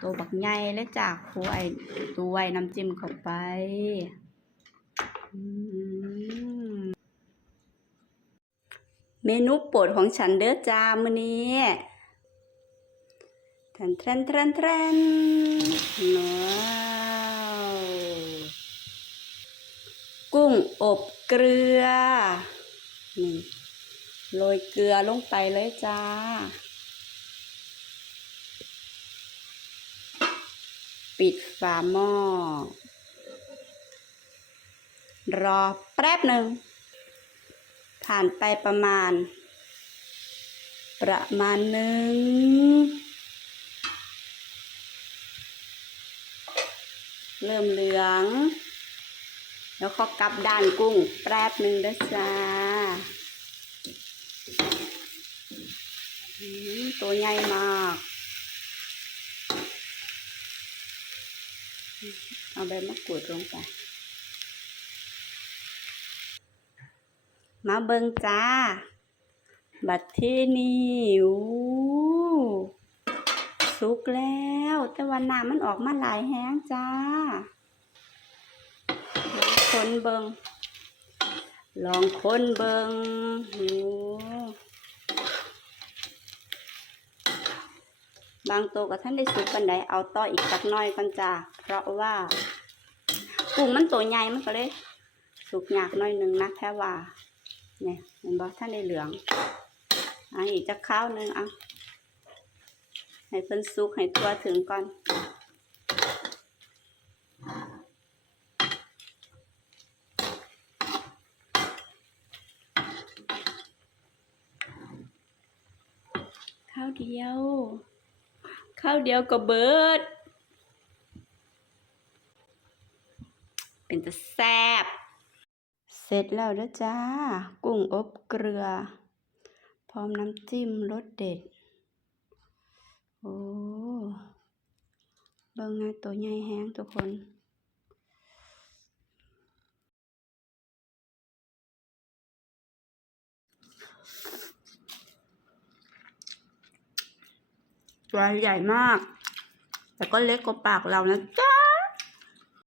ตัวบักใหญ่เลยจ้ะครูไอตัวไว้น้ำจิ้มเข้าไปเมนูโปรดของฉันเด้อจ้ามื้อนี้แทนแทนแทนแทนว้าวกุ้งอบเกลือนี่โรยเกลือลงไปเลยจ้า ปิดฝาหม้อ รอแป๊บหนึ่ง ผ่านไปประมาณ ประมาณหนึ่ง เริ่มเหลือง แล้วก็กลับด้านกุ้งแป๊บหนึ่งด้วยจ้าอืมตัวใหญ่มาก เอาใบมะกรูดลงไป มาเบิงจ้า บัดที่นี่อู้สุกแล้ว แต่วันน้ำมันออกมาหลายแห้งจ้าลองคนเบิงลองคนเบิงโอ้ บางตัวกับท่านได้สุกปันไดเอาต่ออีกสักน้อยกันจ้าเพราะว่ากุ้งมันตัวใหญ่มันก็เลยสุกยากน้อยหนึ่งนะแค่ว่าเนี่ยเห็นบ่ท่านได้เหลืองอะอีกจะข้าวหนึ่งอะให้เพิ่นสุกให้ตัวถึงก่อนข้าวเดียว ข้าวเดียวก็เบิด เป็นจะแซบเสร็จแล้วนะจ้า กุ้งอบเกลือ พร้อมน้ำจิ้มรสเด็ด โอ้ เบิ่งงาตัวใหญ่แห้งทุกคน ตัวใหญ่มาก แต่ก็เล็กกว่าปากเรานะจ๊ะ